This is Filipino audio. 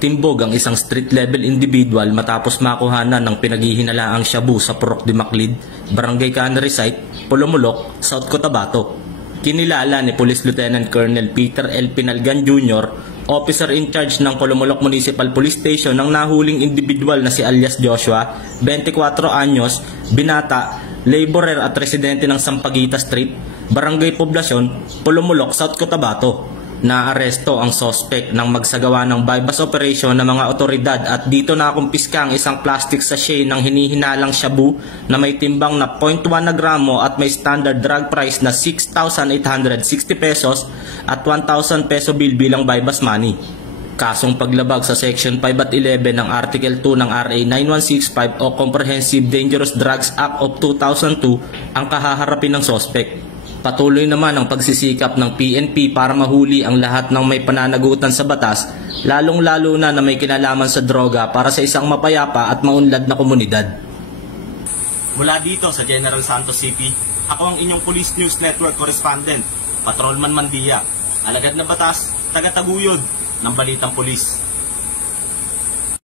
Timbog ang isang street-level individual matapos makuhanan ng pinaghihinalaang shabu sa Purok de Maclid, Barangay Cannery Site, Polomolok, South Cotabato. Kinilala ni Police Lieutenant Colonel Peter L. Pinalgan Jr., officer in charge ng Polomolok Municipal Police Station ng nahuling individual na si alias Joshua, 24 anyos, binata, laborer at residente ng Sampaguita Street, Barangay Poblacion, Polomolok, South Cotabato. Naaresto ang suspect nang magsagawa ng bypass operation ng mga otoridad at dito nakumpiska ang isang plastic sachet ng hinihinalang shabu na may timbang na 0.1 na gramo at may standard drug price na 6,860 pesos at 1,000 peso bill bilang bypass money. Kasong paglabag sa Section 5 at 11 ng Article 2 ng RA 9165 o Comprehensive Dangerous Drugs Act of 2002 ang kahaharapin ng suspect. Patuloy naman ang pagsisikap ng PNP para mahuli ang lahat ng may pananagutan sa batas, lalong-lalo na may kinalaman sa droga para sa isang mapayapa at maunlad na komunidad. Mula dito sa General Santos City, ako ang inyong Police News Network correspondent, Patrolman Mandia, alagad na batas, taga-taguyod ng Balitang Pulis.